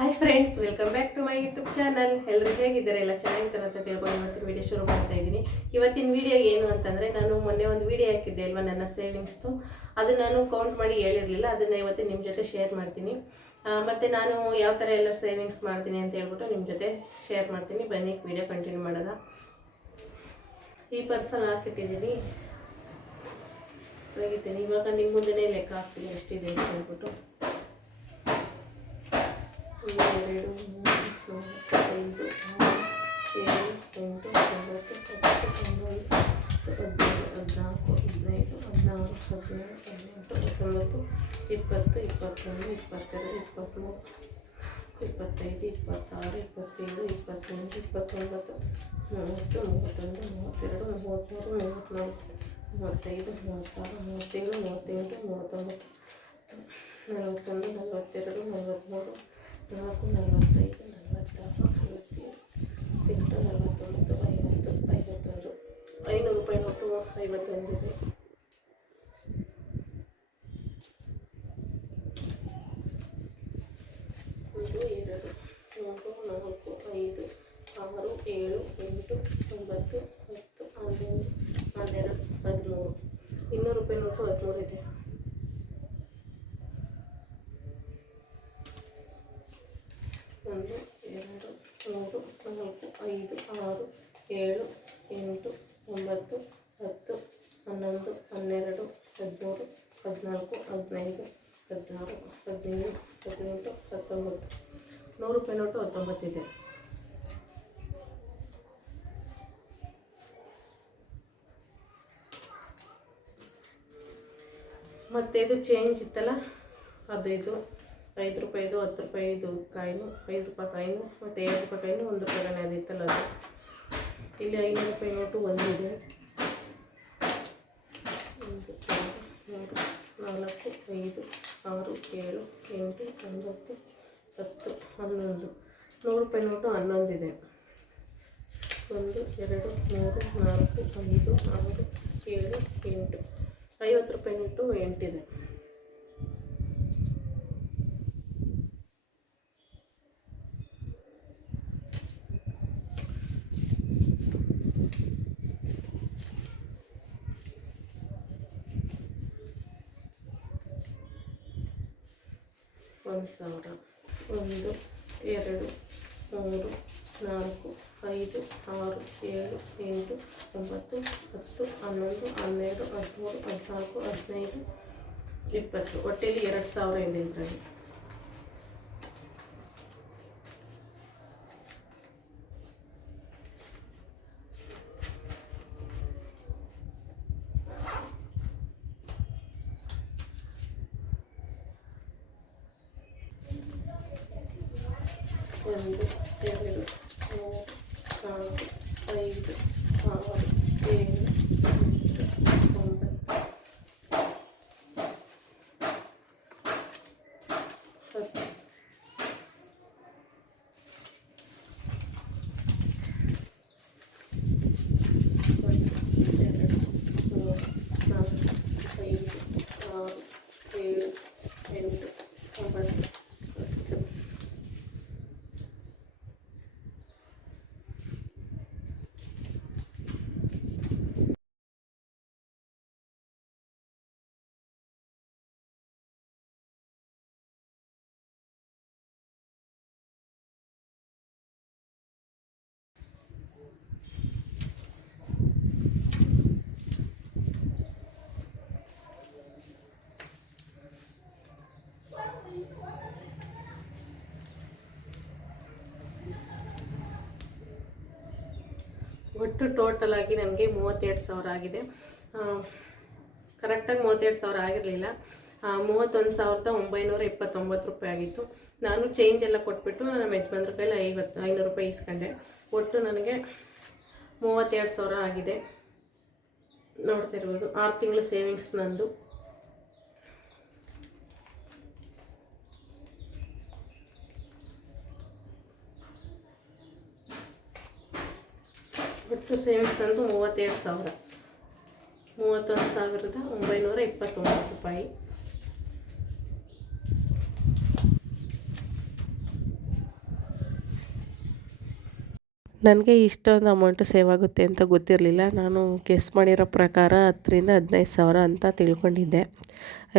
Hi friends welcome back to my YouTube channel ಎಲ್ಲರೂ ಹೇಗಿದ್ದಾರೆ? ಎಲ್ಲ ಚೆನ್ನಾಗಿದ್ದಾರೆ ಅಂತ ತಿಳ್ಕೊಂಡು ಇವತ್ತಿನ ವಿಡಿಯೋ ಶುರು ಮಾಡ್ತಾ ಇದ್ದೀನಿ. ಇವತ್ತಿನ ವಿಡಿಯೋ ಏನು ಅಂತಂದರೆ, ನಾನು ಮೊನ್ನೆ ಒಂದು ವೀಡಿಯೋ ಹಾಕಿದ್ದೆ ಅಲ್ವಾ ನನ್ನ ಸೇವಿಂಗ್ಸ್ದು ಅದು ನಾನು ಕೌಂಟ್ ಮಾಡಿ ಹೇಳಿರಲಿಲ್ಲ, ಅದನ್ನು ಇವತ್ತು ನಿಮ್ಮ ಜೊತೆ ಶೇರ್ ಮಾಡ್ತೀನಿ. ಮತ್ತು ನಾನು ಯಾವ ಥರ ಎಲ್ಲ ಸೇವಿಂಗ್ಸ್ ಮಾಡ್ತೀನಿ ಅಂತ ಹೇಳ್ಬಿಟ್ಟು ನಿಮ್ಮ ಜೊತೆ ಶೇರ್ ಮಾಡ್ತೀನಿ. ಬನ್ನಿ ವೀಡಿಯೋ ಕಂಟಿನ್ಯೂ ಮಾಡೋದ ಈ ಪರ್ಸನ್ ಹಾಕಿಟ್ಟಿದ್ದೀನಿ. ತೆಗಿತೀನಿ. ಇವಾಗ ನಿಮ್ಮ ಮುಂದೆನೇ ಲೆಕ್ಕ ಹಾಕ್ತೀನಿ, ಎಷ್ಟಿದೆ ಅಂತ ಹೇಳ್ಬಿಟ್ಟು. ಎರಡು ಮೂರು ಐದು ಆರು ಏಳು ಎಂಟು ಒಂಬತ್ತು ಹತ್ತು ಹನ್ನೊಂದು ಹದಿನೈದು ಹದಿನಾಲ್ಕು ಹದಿನೆಂಟು ಹತ್ತೊಂಬತ್ತು ಇಪ್ಪತ್ತು ಇಪ್ಪತ್ತೊಂದು ಇಪ್ಪತ್ತೆರಡು ಇಪ್ಪತ್ತ್ಮೂರು ಇಪ್ಪತ್ತೈದು ಇಪ್ಪತ್ತಾರು ಇಪ್ಪತ್ತೇಳು ಇಪ್ಪತ್ತೆಂಟು ಇಪ್ಪತ್ತೊಂಬತ್ತು ಮೂವತ್ತು ಮೂವತ್ತೊಂದು ಮೂವತ್ತೆರಡು ಮೂವತ್ತ್ಮೂರು ಮೂವತ್ತ್ನಾಲ್ಕು ಮೂವತ್ತೈದು ಮೂವತ್ತಾರು ಮೂವತ್ತೇಳು ಮೂವತ್ತೆಂಟು ಮೂವತ್ತೊಂಬತ್ತು ನಲವತ್ತೊಂದು ನಲವತ್ತೆರಡು ನಲವತ್ತ್ಮೂರು ನಾಲ್ಕು ನಲವತ್ತೈದು ನಲವತ್ತಾರು ನಲವತ್ತೇಳು ನಲವತ್ತೊಂಬತ್ತು ಐವತ್ತು ಐವತ್ತೊಂದು ಐನೂರು ರೂಪಾಯಿ ನೋಟು ಐವತ್ತೊಂದಿದೆ ಒಂದು ಎರಡು ಮೂರು ನಾಲ್ಕು ಐದು ಆರು ಏಳು ಎಂಟು ಒಂಬತ್ತು ಹತ್ತು ಹನ್ನೊಂದು ಹನ್ನೆರಡು ಹದಿಮೂರು ಇನ್ನೂರು ರೂಪಾಯಿ ನೋಟು ಹದಿಮೂರು ಇದೆ ಒಂದು, ಎರಡು, ಮೂರು, ನಾಲ್ಕು, ಐದು, ಆರು, ಏಳು, ಎಂಟು, ಒಂಬತ್ತು, ಹತ್ತು, ಹನ್ನೊಂದು, ಹನ್ನೆರಡು, ಹದಿಮೂರು, ಹದಿನಾಲ್ಕು, ಹದಿನೈದು, ಹದಿನಾರು ಹದಿನೇಳು ಹದಿನೆಂಟು, ಹತ್ತೊಂಬತ್ತು. ನೂರು ರೂಪಾಯಿ ನೋಟು ಹತ್ತೊಂಬತ್ತಿದೆ. ಮತ್ತೆ ಇದು ಚೇಂಜ್ ಇತ್ತಲ್ಲ? ಅದು ಇದು. ಐದು ರೂಪಾಯಿದು ಹತ್ತು ರೂಪಾಯಿದು ಕಾಯಿನು, ಐದು ರೂಪಾಯಿ ಕಾಯಿನು, ಮತ್ತು ಎರಡು ರೂಪಾಯಿ ಕಾಯಿನು, ಒಂದು ರೂಪಾಯಿ ಕಾಯಿನು ಅದು ಇತ್ತಲ್ಲ ಅದು. ಇಲ್ಲಿ ಐನೂರು ರೂಪಾಯಿ ನೋಟು ಒಂದಿದೆ ಒಂದು ಮೂರು, ನಾಲ್ಕು, ಐದು, ಆರು, ಏಳು, ಎಂಟು, ಒಂಬತ್ತು, ಹತ್ತು, ಹನ್ನೊಂದು. ನೂರು ರೂಪಾಯಿ ನೋಟು ಹನ್ನೊಂದಿದೆ. ಒಂದು, ಎರಡು, ಮೂರು, ನಾಲ್ಕು, ಐದು, ಆರು, ಏಳು, ಎಂಟು. ಐವತ್ತು ರೂಪಾಯಿ ನೋಟು ಎಂಟಿದೆ. ಒಂದು ಸಾವಿರ, ಒಂದು, ಎರಡು, ಮೂರು, ನಾಲ್ಕು, ಐದು, ಆರು, ಏಳು, ಎಂಟು, ಒಂಬತ್ತು, ಹತ್ತು, ಹನ್ನೊಂದು, ಹನ್ನೆರಡು, ಹದಿಮೂರು, ಹದಿನಾಲ್ಕು, ಹದಿನೈದು, ಇಪ್ಪತ್ತು. ಒಟ್ಟಲ್ಲಿ ಎರಡು ಸಾವಿರ ಇದೆ ಇದರಲ್ಲಿ. ಒಂದು ಎರಡು ಮೂರು ನಾಲ್ಕು ಐದು ಆರು ಏಳು ಎಂಟು ಒಂಬತ್ತು ಹತ್ತು ಒಂದು ಎರಡು ಮೂರು ನಾಲ್ಕು ಐದು ಆರು ಏಳು ಎಂಟು ಒಂಬತ್ತು ಹತ್ತು ಒಟ್ಟು ಟೋಟಲ್ ಆಗಿ ನನಗೆ ಮೂವತ್ತೆರಡು ಸಾವಿರ ಆಗಿದೆ. ಕರೆಕ್ಟಾಗಿ ಮೂವತ್ತೆರಡು ಸಾವಿರ ಆಗಿರಲಿಲ್ಲ. ಮೂವತ್ತೊಂದು ಸಾವಿರದ ಒಂಬೈನೂರ ಇಪ್ಪತ್ತೊಂಬತ್ತು ರೂಪಾಯಿ ಆಗಿತ್ತು. ನಾನು ಚೇಂಜ್ ಎಲ್ಲ ಕೊಟ್ಬಿಟ್ಟು ನಮ್ಮ ಯಜಮಾನ್ರ ಕೈಲಿ ಐವತ್ತು, ಐನೂರು ರೂಪಾಯಿ ಇಸ್ಕೊಂಡೆ. ಒಟ್ಟು ನನಗೆ ಮೂವತ್ತೆರಡು ಸಾವಿರ ಆಗಿದೆ. ನೋಡ್ತಿರ್ಬೋದು ಆರು ತಿಂಗಳು ಸೇವಿಂಗ್ಸ್ ನಂದು. ಒಟ್ಟು ಸೇವಿಂಗ್ಸ್ ನಂದು ಮೂವತ್ತೇಳು ಸಾವಿರ. ಮೂವತ್ತೊಂದು ಸಾವಿರದ ಒಂಬೈನೂರ ಇಪ್ಪತ್ತೊಂಬತ್ತು ರೂಪಾಯಿ. ನನಗೆ ಇಷ್ಟೊಂದು ಅಮೌಂಟು ಸೇವ್ ಆಗುತ್ತೆ ಅಂತ ಗೊತ್ತಿರಲಿಲ್ಲ. ನಾನು ಗೆಸ್ ಮಾಡಿರೋ ಪ್ರಕಾರ ಹತ್ತರಿಂದ ಹದಿನೈದು ಸಾವಿರ ಅಂತ ತಿಳ್ಕೊಂಡಿದ್ದೆ.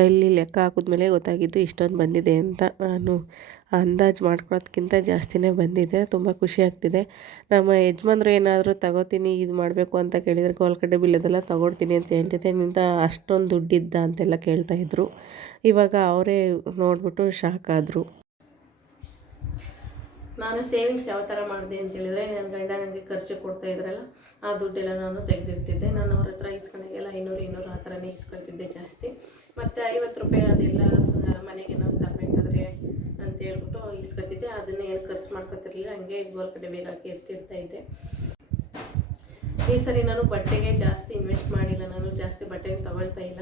ಇಲ್ಲಿ ಲೆಕ್ಕ ಹಾಕಿದ್ಮೇಲೆ ಗೊತ್ತಾಗಿದ್ದು ಇಷ್ಟೊಂದು ಬಂದಿದೆ ಅಂತ ನಾನು ಅಂದಾಜು ಮಾಡ್ಕೊಳೋದ್ಕಿಂತ ಜಾಸ್ತಿನೇ ಬಂದಿದೆ. ತುಂಬ ಖುಷಿ ಆಗ್ತಿದೆ. ನಮ್ಮ ಯಜಮಾನ್ರು ಏನಾದರೂ ತಗೋತೀನಿ, ಇದು ಮಾಡಬೇಕು ಅಂತ ಕೇಳಿದರೆ ಕೋಲ್ಕಡೆ ಬಿಲ್ಲದೆಲ್ಲ ತಗೊಳ್ತೀನಿ ಅಂತ ಹೇಳ್ತಿದ್ದೆ. ನಿಂತ ಅಷ್ಟೊಂದು ದುಡ್ಡಿದ್ದ ಅಂತೆಲ್ಲ ಕೇಳ್ತಾಯಿದ್ರು ಇವಾಗ ಅವರೇ ನೋಡಿಬಿಟ್ಟು ಶಾಕ್ ಆದರು. ನಾನು ಸೇವಿಂಗ್ಸ್ ಯಾವ ಥರ ಮಾಡಿದೆ ಅಂತ ಹೇಳಿದ್ರೆ ನನ್ನ ಗಂಡ ನನಗೆ ಖರ್ಚು ಕೊಡ್ತಾ ಇದ್ರಲ್ಲ, ಆ ದುಡ್ಡೆಲ್ಲ ನಾನು ತೆಗೆದಿರ್ತಿದ್ದೆ ನಾನು ಅವ್ರ ಹತ್ರ ಇಸ್ಕೊಂಡಾಗೆಲ್ಲ ಐನೂರು, ಇನ್ನೂರು ಆ ಥರನೇ ಇಸ್ಕೊಳ್ತಿದ್ದೆ ಜಾಸ್ತಿ. ಮತ್ತು ಐವತ್ತು ರೂಪಾಯಿ ಅದೆಲ್ಲ ಮನೆಗೆ ನಾವು ತರಬೇಕಾದ್ರೆ ಅಂತ ಹೇಳ್ಬಿಟ್ಟು ಇಸ್ಕೊತಿದ್ದೆ. ಅದನ್ನೇ ಏನು ಖರ್ಚು ಮಾಡ್ಕೊತಿರ್ಲಿಲ್ಲ, ಹಂಗೆ ಗೋಲ್ ಕಡೆ ಬೇಗ ಹಾಕಿ ಎತ್ತಿಡ್ತಾ ಇದ್ದೆ. ಈ ಸರಿ ನಾನು ಬಟ್ಟೆಗೆ ಜಾಸ್ತಿ ಇನ್ವೆಸ್ಟ್ ಮಾಡಿಲ್ಲ, ನಾನು ಜಾಸ್ತಿ ಬಟ್ಟೆಗೆ ತಗೊಳ್ತಾ ಇಲ್ಲ.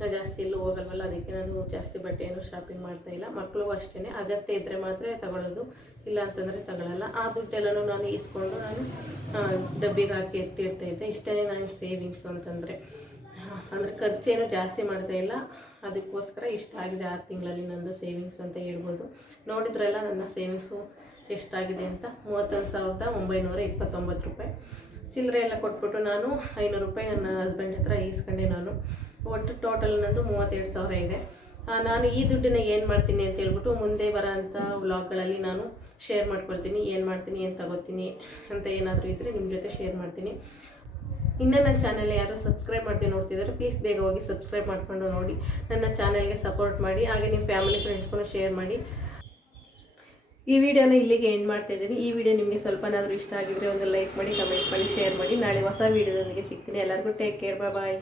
ನಾನು ಜಾಸ್ತಿ ಎಲ್ಲೂ ಹೋಗಲ್ವಲ್ಲ? ಅದಕ್ಕೆ ನಾನು ಜಾಸ್ತಿ ಬಟ್ಟೆಯನ್ನು ಶಾಪಿಂಗ್ ಮಾಡ್ತಾ ಇಲ್ಲ. ಮಕ್ಕಳಿಗೂ ಅಷ್ಟೇ ಅಗತ್ಯ ಇದ್ದರೆ ಮಾತ್ರ ತಗೊಳ್ಳೋದು ಇಲ್ಲ ಅಂತಂದರೆ ತಗೊಳ್ಳಲ್ಲ ಆ ದುಡ್ಡೆಲ್ಲನೂ ನಾನು ಇಸ್ಕೊಂಡು ನಾನು ಡಬ್ಬಿಗೆ ಹಾಕಿ ಎತ್ತಿಡ್ತಾ ಇದ್ದೆ. ಇಷ್ಟೇ ನಾನು ಸೇವಿಂಗ್ಸ್ ಅಂತಂದರೆ. ಅಂದರೆ ಖರ್ಚೇನು ಜಾಸ್ತಿ ಮಾಡ್ತಾ ಇಲ್ಲ. ಅದಕ್ಕೋಸ್ಕರ ಇಷ್ಟ ಆಗಿದೆ ಆರು ತಿಂಗಳಲ್ಲಿ ನಂದು ಸೇವಿಂಗ್ಸ್ ಅಂತ ಹೇಳ್ಬೋದು. ನೋಡಿದ್ರಲ್ಲ ನನ್ನ ಸೇವಿಂಗ್ಸು ಎಷ್ಟಾಗಿದೆ ಅಂತ? ಮೂವತ್ತೊಂದು ಸಾವಿರದ ಒಂಬೈನೂರ ಇಪ್ಪತ್ತೊಂಬತ್ತು ರೂಪಾಯಿ. ಚಿಲ್ಲರೆ ಎಲ್ಲ ಕೊಟ್ಬಿಟ್ಟು ನಾನು ಐನೂರು ರೂಪಾಯಿ ನನ್ನ ಹಸ್ಬೆಂಡ್ ಹತ್ರ ಈಸ್ಕೊಂಡೆ ನಾನು. ಒಟ್ಟು ಟೋಟಲ್ ನಂದು ಮೂವತ್ತೆರಡು ಸಾವಿರ ಇದೆ. ನಾನು ಈ ದುಡ್ಡನ್ನ ಏನು ಮಾಡ್ತೀನಿ ಅಂತ ಹೇಳ್ಬಿಟ್ಟು ಮುಂದೆ ಬರೋಂಥ ವ್ಲಾಗ್ಗಳಲ್ಲಿ ನಾನು ಶೇರ್ ಮಾಡ್ಕೊಳ್ತೀನಿ, ಏನು ಮಾಡ್ತೀನಿ, ಏನು ತಗೋತೀನಿ ಅಂತ ಏನಾದರೂ ಇದ್ದರೆ ನಿಮ್ಮ ಜೊತೆ ಶೇರ್ ಮಾಡ್ತೀನಿ. ಇನ್ನು ನನ್ನ ಚಾನಲ್ ಯಾರು ಸಬ್ಸ್ಕ್ರೈಬ್ ಮಾಡ್ತೀನಿ ನೋಡ್ತಿದ್ದಾರೆ ಪ್ಲೀಸ್ ಬೇಗ ಹೋಗಿ ಸಬ್ಸ್ಕ್ರೈಬ್ ಮಾಡಿಕೊಂಡು ನೋಡಿ. ನನ್ನ ಚಾನಲ್ಗೆ ಸಪೋರ್ಟ್ ಮಾಡಿ, ಹಾಗೆ ನಿಮ್ಮ ಫ್ಯಾಮಿಲಿ ಫ್ರೆಂಡ್ಸ್ಗೂ ಶೇರ್ ಮಾಡಿ. ಈ ವಿಡಿಯೋನ ಇಲ್ಲಿಗೆ ಎಂಡ್ ಮಾಡ್ತಾ ಇದ್ದೀನಿ. ಈ ವಿಡಿಯೋ ನಿಮಗೆ ಸ್ವಲ್ಪನಾದರೂ ಇಷ್ಟ ಆಗಿದ್ರೆ ಒಂದು ಲೈಕ್ ಮಾಡಿ ಕಮೆಂಟ್ ಮಾಡಿ ಶೇರ್ ಮಾಡಿ. ನಾಳೆ ಹೊಸ ವಿಡಿಯೋದೊಂದಿಗೆ ಸಿಗ್ತೀನಿ. ಎಲ್ಲರಿಗೂ ಟೇಕ್ ಕೇರ್ ಬಾಯ್